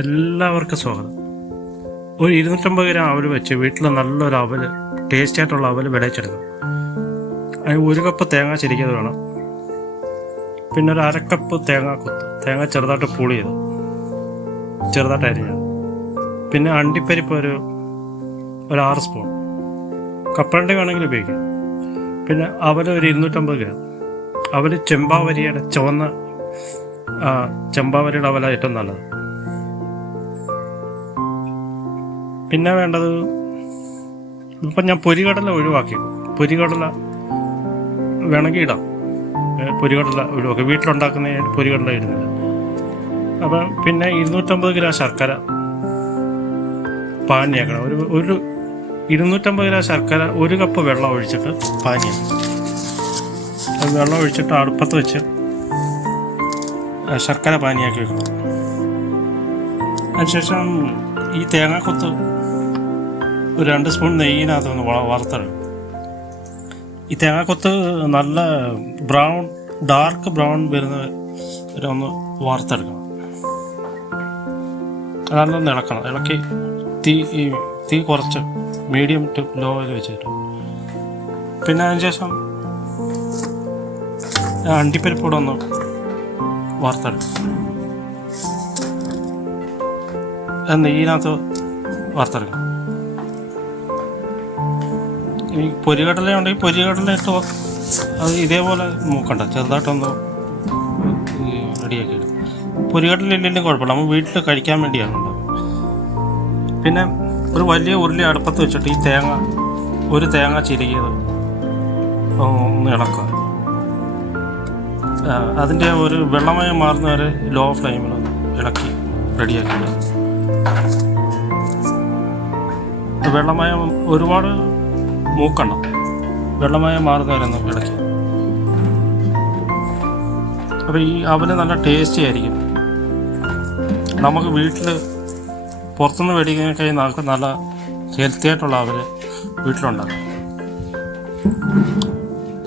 എല്ലാവർക്കും സ്വാഗതം. ഒരു 250 ഗ്രാം അവൽ വെച്ച് വീട്ടിൽ നല്ലൊരു അവൽ, ടേസ്റ്റ് ആയിട്ടുള്ള അവൽ വിളയിച്ചെടുക്കും. അതിന് 1 കപ്പ് തേങ്ങ ചിരിക്കുന്നത് വേണം. പിന്നെ ഒരു 1/2 കപ്പ് തേങ്ങ ചെറുതായിട്ട് പൂളി ചെയ്ത് ചെറുതായിട്ട് അരിഞ്ഞത്. പിന്നെ അണ്ടിപ്പരിപ്പ് ഒരു 6 സ്പൂൺ, കപ്പലണ്ടി വേണമെങ്കിൽ ഉപയോഗിക്കാം. പിന്നെ അവൽ ഒരു 250 ഗ്രാം. അവൽ ചുവന്ന ചെമ്പാവരിയുടെ അവലാണ് ഏറ്റവും നല്ലത്. പിന്നെ വേണ്ടത്, ഇപ്പം ഞാൻ പൊരികടല ഒഴിവാക്കി. പൊരികടല വേണമെങ്കിൽ ഇടാം. പൊരികടല ഒഴിവാക്കി, വീട്ടിലുണ്ടാക്കുന്ന പൊരികടല ഇടുന്നില്ല. അപ്പം പിന്നെ 250 ഗ്രാം ശർക്കര പാനിയാക്കണം. ഒരു 250 ഗ്രാം ശർക്കര 1 കപ്പ് വെള്ളം ഒഴിച്ചിട്ട് പാനിയാക്കണം. അത് വെള്ളം ഒഴിച്ചിട്ട് അടുപ്പത്ത് വെച്ച് ശർക്കര പാനിയാക്കി വെക്കണം. അതിനുശേഷം ഈ തേങ്ങാക്കൊത്ത് ഒരു 2 സ്പൂൺ നെയ്യിനകത്ത് ഒന്ന് വറുത്തെടുക്കും. ഈ തേങ്ങാക്കൊത്ത് നല്ല ഡാർക്ക് ബ്രൗൺ വരുന്ന ഒന്ന് വറുത്തെടുക്കണം. നല്ലൊന്ന് ഇളക്കണം. ഇളക്കി തീ കുറച്ച് മീഡിയം ടു ലോയിൽ വെച്ചിട്ട്, പിന്നെ അതിനുശേഷം അണ്ടിപ്പരിപ്പൂടെ ഒന്ന് വറുത്തെടുക്കും. നെയ്യിനകത്ത് വറുത്തെടുക്കണം. ഈ പൊരികടല ഉണ്ടെങ്കിൽ പൊരികടല ഇട്ട് അത് ഇതേപോലെ മൂക്കണ്ട, ചെറുതായിട്ടൊന്ന് റെഡിയാക്കി ഇടും. പൊരികടല ഇല്ലെങ്കിലും കുഴപ്പമില്ല, നമ്മൾ വീട്ടിൽ കഴിക്കാൻ വേണ്ടിയാണ് ഉണ്ടാകുന്നത്. പിന്നെ ഒരു വലിയ ഉരുളി അടുപ്പത്ത് വെച്ചിട്ട് ഈ തേങ്ങ ചിരകിയത് ഒന്ന് ഇളക്കുക. അതിൻ്റെ ഒരു വെള്ളമയം മാറുന്ന വരെ ലോ ഫ്ലെയിമിൽ ഇളക്കി റെഡിയാക്കി. വെള്ളമയം ഒരുപാട് മൂക്കണം, വെള്ളമയം മാറുന്ന വരെ ഒന്ന് ഇളക്കി. അപ്പോൾ ഈ അവല് നല്ല ടേസ്റ്റി ആയിരിക്കും. നമുക്ക് വീട്ടിൽ പുറത്തുനിന്ന് മേടിക്കുന്നതിനൊക്കെ നമുക്ക് നല്ല ഹെൽത്തി ആയിട്ടുള്ള അവല് വീട്ടിലുണ്ടാകും.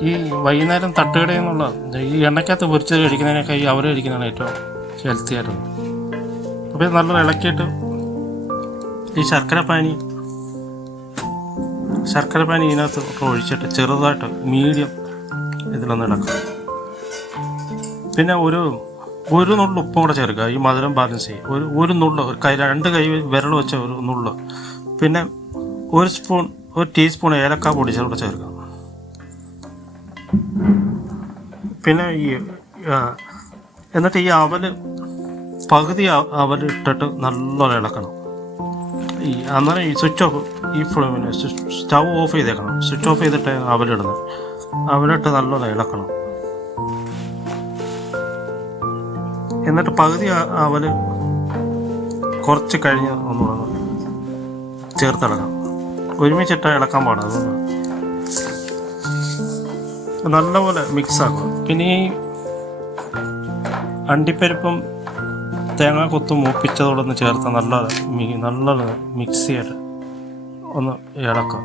ഈ വൈകുന്നേരം തട്ടുകടയിൽ നിന്നുള്ള ഈ എണ്ണയ്ക്കകത്ത് പൊരിച്ച് കഴിക്കുന്നതിനൊക്കെ ഈ അവല് കഴിക്കുന്നതാണ് ഏറ്റവും ഹെൽത്തി ആയിട്ടുള്ളത്. അപ്പോൾ നല്ല ഇളക്കിയിട്ട് ഈ ശർക്കര പാനി ഇതിനകത്ത് ഒഴിച്ചിട്ട് ചെറുതായിട്ട് മീഡിയം ഇതിലൊന്ന് ഇളക്കുക. പിന്നെ ഒരു നുള്ളു ഉപ്പും കൂടെ ചേർക്കുക, ഈ മധുരം ബാലൻസ് ചെയ്യും. ഒരു നുള്ളു, 2 കൈ വിരൽ വെച്ച ഒരു നുള്ളു. പിന്നെ 1 ടീസ്പൂൺ ഏലക്ക പൊടിച്ചൂടെ ചേർക്കുക. പിന്നെ എന്നിട്ട് ഈ പകുതി അവൽ ഇട്ടിട്ട് നല്ലോണം ഇളക്കണം. അന്നേരം ഈ സ്റ്റൗ ഓഫ് ചെയ്തേക്കണം. സ്വിച്ച് ഓഫ് ചെയ്തിട്ട് അവലിട്ട് നല്ലോണം ഇളക്കണം. എന്നിട്ട് പകുതി അവല് കുറച്ച് കഴിഞ്ഞ് ഒന്നുകൂടെ ചേർത്തിളക്കാം. ഒരുമിച്ചിട്ട് ഇളക്കാൻ പാടില്ല, അതുകൊണ്ട് നല്ലപോലെ മിക്സ് ആക്കുക. പിന്നെ ഈ അണ്ടിപ്പരിപ്പും തേങ്ങാക്കൊത്തും മൂപ്പിച്ചതോടൊന്ന് ചേർത്ത് നല്ലോണം മിക്സ് ചെയ്തിട്ട് ഒന്ന് ഇളക്കുക.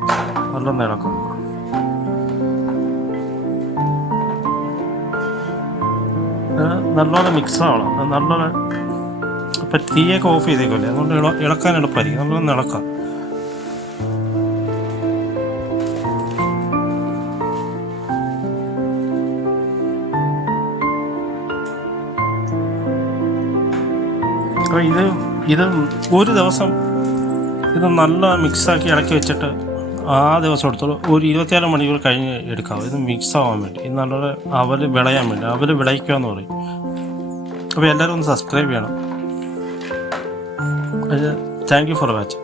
നല്ലൊന്ന് ഇളക്കുക. നല്ലോണം മിക്സ് ആവണം. നല്ലോണം ഇപ്പം തീയൊക്കെ ഓഫ് ചെയ്തേക്കല്ലേ, അതുകൊണ്ട് ഇളക്കാൻ എളുപ്പമായിരിക്കും. നല്ലോണം ഇളക്കാം. അപ്പോൾ ഇത് ഒരു ദിവസം ഇത് നല്ല മിക്സാക്കി ഇളക്കി വെച്ചിട്ട് ആ ദിവസം എടുത്തോളൂ. ഒരു 24 മണിക്കൂർ കഴിഞ്ഞ് എടുക്കാം. ഇത് മിക്സ് ആവാൻ വേണ്ടി, ഇത് നല്ലൊരു അവൽ വിളയാൻ വേണ്ടി. അവൽ വിളയിക്കുക എന്ന് പറയും. അപ്പോൾ എല്ലാവരും ഒന്ന് സബ്സ്ക്രൈബ് ചെയ്യണം. Thank you for watching.